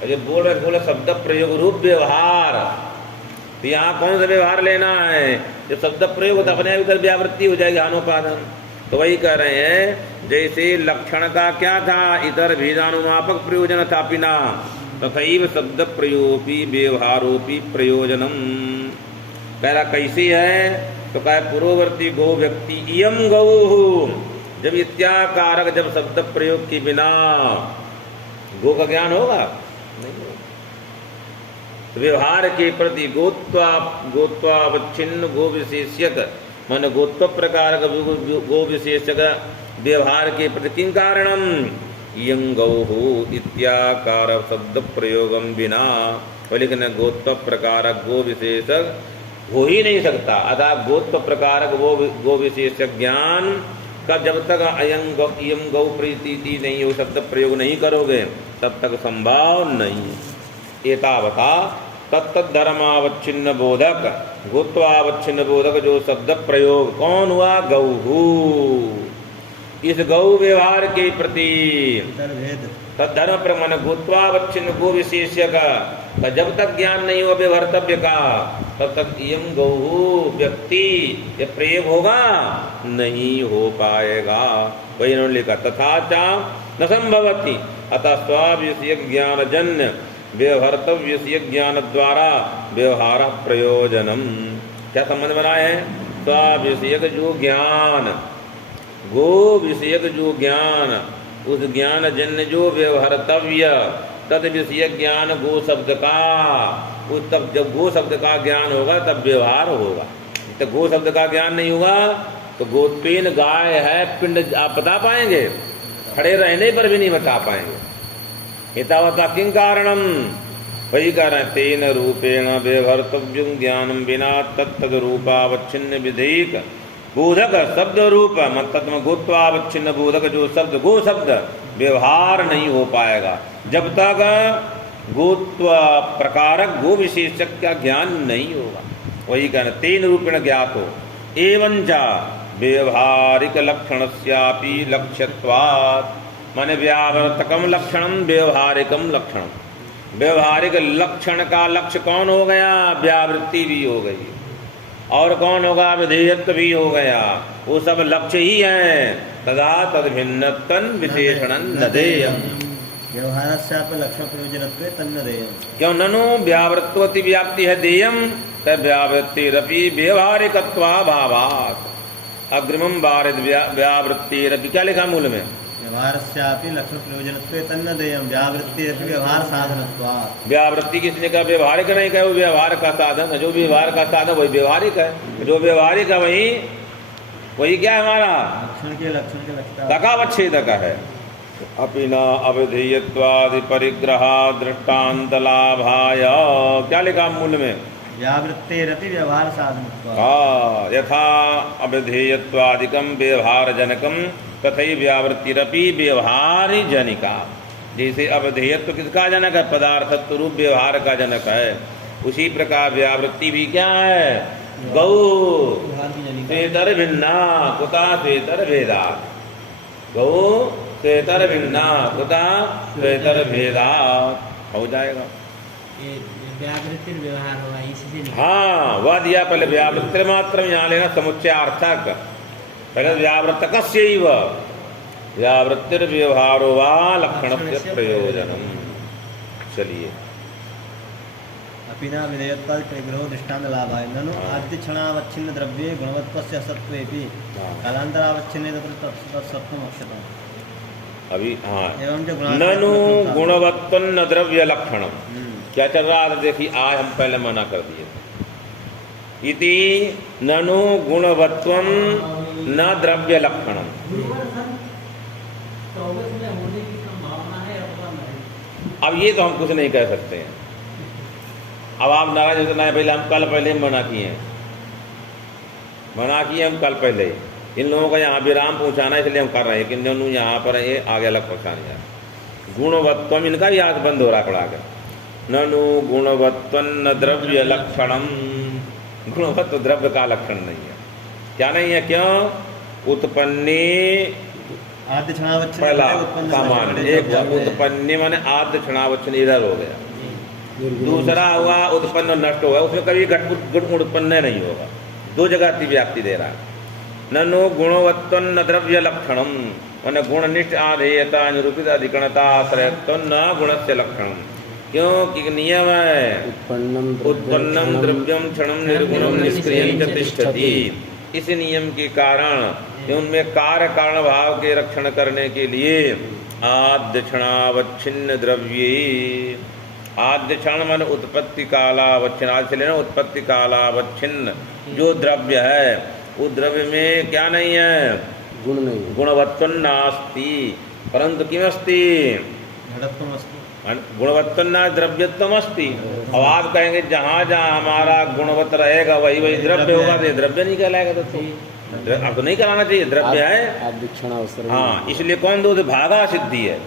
जब बोले शब्द प्रयोग रूप व्यवहार, तो यहाँ कौन सा व्यवहार लेना है? जब शब्द प्रयोग होता अपने उधर व्यावृत्ति हो जाएगी, आनोपादान। तो वही कह रहे हैं जैसे लक्षण का क्या था, इतर भेदानुमापक प्रयोजन था पिना तथैव शब्द प्रयोपी व्यवहारोपी प्रयोजनम। पहला कैसी है? तो कहे पूर्ववर्ती गो व्यक्ति इयम गौ, जब इत्याकारक जब शब्द प्रयोग के बिना गो का ज्ञान होगा नहीं होगा। तो व्यवहार के प्रति गोत्वावच्छिन्न गो विशेष्यक मन गोत्व प्रकार गो विशेषक व्यवहार के प्रति किं कारणम इयं गौः इत्याकार शब्द प्रयोगम बिना। लेकिन गोत्व प्रकारक गो विशेषक हो ही नहीं सकता। अतः गोत्व प्रकारक वो गो विशेषक ज्ञान का जब तक इयं गौ प्रीति नहीं हो, शब्द प्रयोग नहीं करोगे तब तक संभव नहीं। एतावता तत्त धर्मावच्छिन्न बोधक गोत्वावच्छिन्न बोधक जो शब्द प्रयोग कौन हुआ? गौ। इस गौ व्यवहार के प्रति तद्धर्म प्रमाण गोत्वावच्छिन्न गो विशेष्य का जब तक ज्ञान नहीं हो व्यवहार्तव्य का तब तक इयं गौ व्यक्ति ये प्रयोग होगा नहीं हो पाएगा। वही इन्होंने लिखा तथा चा न संभवति अतः स्वाविषय ज्ञान जन्य व्यवहार्तव्य ज्ञान द्वारा व्यवहार प्रयोजनम। क्या संबंध बनाए हैं? स्वाविषयक जो ज्ञान, गो विषयक जो ज्ञान, उस ज्ञान जन्य जो व्यवहार्तव्य तद विषय ज्ञान गो शब्द का, उस तब जब गो शब्द का ज्ञान होगा तब व्यवहार होगा। तो गो शब्द का ज्ञान नहीं होगा तो गोत्वेन गाय है पिंड आप बता पाएंगे? खड़े रहने पर भी नहीं बता पाएंगे। एतावता किं कारणम? वही कारण तेन रूपेण व्यवहार्तव्यं ज्ञानम बिना तत्तद रूपावच्छिन्न विधेयक बोधक शब्द रूप तत्म गोत्वावच्छिन्न बोधक जो शब्द गो शब्द व्यवहार नहीं हो पाएगा जब तक गोत्व प्रकारक गो विशेषक का ज्ञान नहीं होगा। वही कहना तेन रूपेण ज्ञात हो एवं च व्यवहारिक लक्षणस्यापि लक्ष्यत्वात् माने व्यावर्तकम लक्षणम व्यवहारिकम लक्षणम। व्यवहारिक लक्षण का लक्ष्य कौन हो गया? व्यावृत्ति भी हो गई और कौन होगा? विधेयत्व भी हो गया। वो सब लक्ष्य ही है। तदा तद भिन्नत्वं विशेषणं न देयम्। व्यवहारस्यापि लक्ष्य प्रयोजनत्वे तन्न देयम्। क्यों? ननु व्यावृत्तोति व्याप्ति है देयम् तद व्यावृत्तिरपि व्यवहारिकत्वाभावात्। अग्रिमं वारिद व्यावृत्तिरपि क्या लिखा मूल में? व्यवहारस्यापि लक्ष्य प्रयोजनत्वे तन्न देयम् व्यावृत्तिरपि व्यवहार साधनत्वात्। व्यावृत्ति किसने कहा? व्यवहारिक नहीं कहा, वो व्यवहार का साधन है। जो व्यवहार का साधन वही व्यवहारिक है। जो व्यवहारिक है वही क्या है हमारा? लक्षण के तकावच्छेदक है। अपिना अविधेयत्वादि परिग्रह दृष्टान्त लाभाय क्या लिखा मूल में? व्यावृत्तिरपि व्यवहार साधनत्वात्। यथा अविधेयत्वादिकं व्यवहार जनकम तथैव व्यावृत्तिरपि व्यवहारी जनिका। जैसे अवधेयत्व किसका जनक है? पदार्थत्व रूप व्यवहार का जनक है। उसी प्रकार व्यावृत्ति भी क्या है? गौ स्वेतर भिन्ना कुता स्वेतर भेदा। गौ स्वेतर भिन्ना कुता स्वेतर भेदा हो जाएगा। व्यावृत्ति व्यवहार होगा इसी से। हाँ वह दिया पहले व्यावृत्ति मात्र यहाँ लेना समुच्चयार्थक। पहले व्यावृत्तकस्यैव व्यावृत्तिर्व्यवहारो वा लक्षणस्य प्रयोजनम्। चलिए अपिना विधेयत्वादि परिग्रहो दृष्टान्त लाभाय ननु आद्यक्षणावच्छिन्न द्रव्ये गुणवत्वस्य असत्त्वेपि कालान्तरावच्छिन्ने तत्र सत्त्वम् अक्षतम्। अभी हाँ ननु गुणवत्वन्न द्रव्य लक्षणम क्या चल रहा था? देखिए आज हम पहले मना कर दिए थे। इति ननु गुणवत्वम न द्रव्य लक्षणम। अब ये तो हम कुछ नहीं कह सकते हैं। अब आप नाराज होते ना, पहले हम कल पहले मना किए हैं, हम कल पहले। इन लोगों का यहाँ विराम पहुँचाना इसलिए हम कर रहे हैं कि ननु यहाँ पर ये आगे अलग पहुँचाने जाए। गुणवत्वम, इनका भी हाथ बंद हो रहा पड़ा कर। ननु गुणवत्वन्न द्रव्य लक्षणम, गुणवत्व द्रव्य का लक्षण नहीं है। क्या नहीं है? क्यों? उत्पन्ने आद्य क्षणावच्छिन्न पहला उत्पन्न सामान्य, एक उत्पन्ने माने आद्य क्षणावच्छिन्न इधर हो गया। दूसरा हुआ उत्पन्न नष्ट होगा, उसमें कभी गुण उत्पन्न नहीं होगा। दो जगह अतिव्याप्ति दे रहा है। ननु गुणवत्वन्न द्रव्य लक्षणम, माने गुणनिष्ठ आधेयता निरूपित अधिकरणता आश्रयत्वन्न गुणस्य लक्षणम। क्योंकि नियम है उत्पन्नम द्रव्यम क्षणम निर्गुणम निष्क्रियं च तिष्ठति। इस नियम के कारण उनमें कार्य कारण भाव के रक्षण करने के लिए आद्य क्षणावच्छिन्न द्रव्ये, आद्य क्षण मन उत्पत्ति कालावच्छिन्न, आज से लेना उत्पत्ति कालावच्छिन्न जो द्रव्य है वो द्रव्य में क्या नहीं है? गुण नहीं, गुणवत्व नास्ति परंतु किमस्ति? गुणवत्तना द्रव्यत्वम अस्ति। अब आप कहेंगे जहाँ जहाँ हमारा गुणवत्त रहेगा वही वही द्रव्य होगा, तो द्रव्य नहीं कहलाएगा। तो अब तो नहीं कराना चाहिए, द्रव्य है। हाँ, इसलिए कौन दोष? भागा सिद्धि है।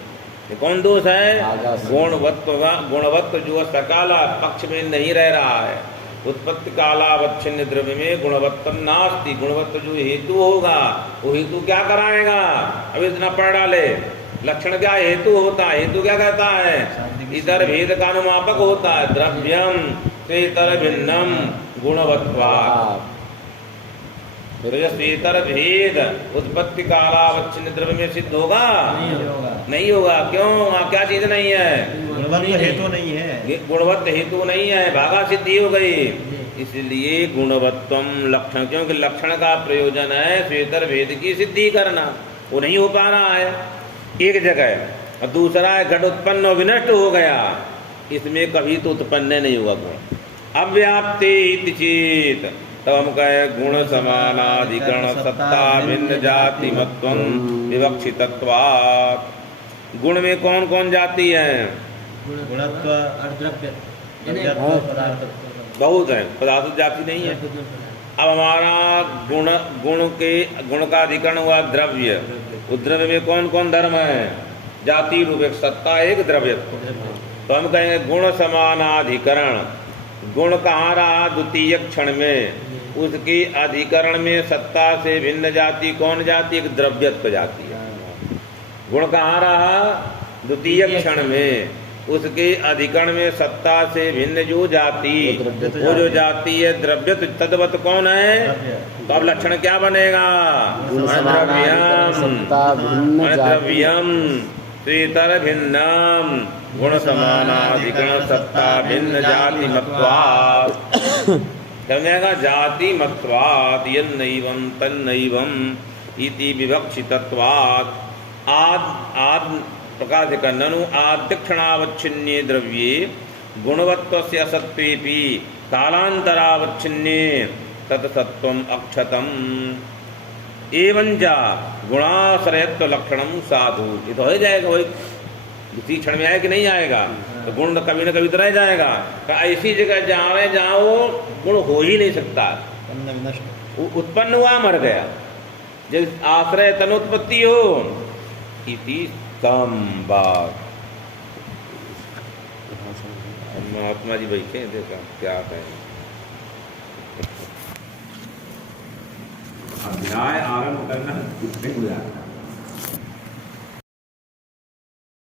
कौन दोष है? गुणवत्व जो सकाला पक्ष में नहीं रह रहा है। उत्पत्ति कालावच्छिन्न द्रव्य में गुणवत्व नास्ति, गुणवत्व जो हेतु होगा वो हेतु क्या कराएगा? अब इतना पढ़ डाले। लक्षण क्या हेतु होता है? हेतु क्या कहता है? इतर भेद का अनुमापक होता है। द्रव्यम से इतर भिन्नम गुणवत्वात्। इतर भेद उत्पत्ति कालावच्छिन्न द्रव्य में सिद्ध होगा? नहीं होगा। क्यों? वहाँ क्या चीज नहीं है? गुणवत्व हेतु नहीं है। गुणवत्व हेतु नहीं है, भागा सिद्धि हो गई। इसलिए गुणवत्वम लक्षण, क्योंकि लक्षण का प्रयोजन है स्वेतर भेद की सिद्धि करना, वो नहीं हो पा रहा है एक जगह। और दूसरा है घट उत्पन्न और विनष्ट हो गया, इसमें कभी तो उत्पन्न नहीं होगा गुण। अव्याप्ते इति चेत, तब हम कहे गुण समानाधिकरण सत्ता भिन्न जाति मत्वं विवक्षितत्वात्। गुण में कौन कौन जाति है? गुणत्व और द्रव्य बहुत है, पदार्थ जाति नहीं है। अब हमारा गुण का अधिकरण हुआ द्रव्य। उस द्रव्य में कौन कौन धर्म है? जाति रूप, एक सत्ता एक द्रव्य। तो हम कहेंगे गुण समानाधिकरण। गुण कहाँ रहा? द्वितीय क्षण में। उसकी अधिकरण में सत्ता से भिन्न जाति कौन जाति? एक द्रव्यत्व जाति है। गुण कहाँ रहा? द्वितीय क्षण में। उसके अधिकरण में सत्ता से भिन्न जो जाति, वो जो जाति है द्रव्य, तद्वत कौन है? तो अब लक्षण क्या बनेगा? द्रव्यम स्वेतर भिन्नम गुण समानाधिकरण सत्ता भिन्न जाति मत्वात्। समझेगा? जाति मत्वात् यन्नैवं तन्नैवं इति विवक्षितत्वात्। आद प्रकाश का ननु आद्यक्षणावच्छिन्ने द्रव्ये गुणवत्वस्य असत्वेपि कालांतरावच्छिन्ने तत्सत्वम अक्षतम एवं जा गुणाश्रयत्व लक्षणम साधु। ये तो हो जाएगा, वही इसी क्षण में आएगा कि नहीं आएगा? तो गुण कभी न कभी तो रह जाएगा। तो ऐसी जगह जहाँ वो गुण हो ही नहीं सकता, उत्पन्न हुआ मर गया, जब आश्रय तनोत्पत्ति हो इति संवाद। महात्मा जी बैठे देखा क्या कहें। अध्याय आरंभ करना कुछ नहीं हो जाता।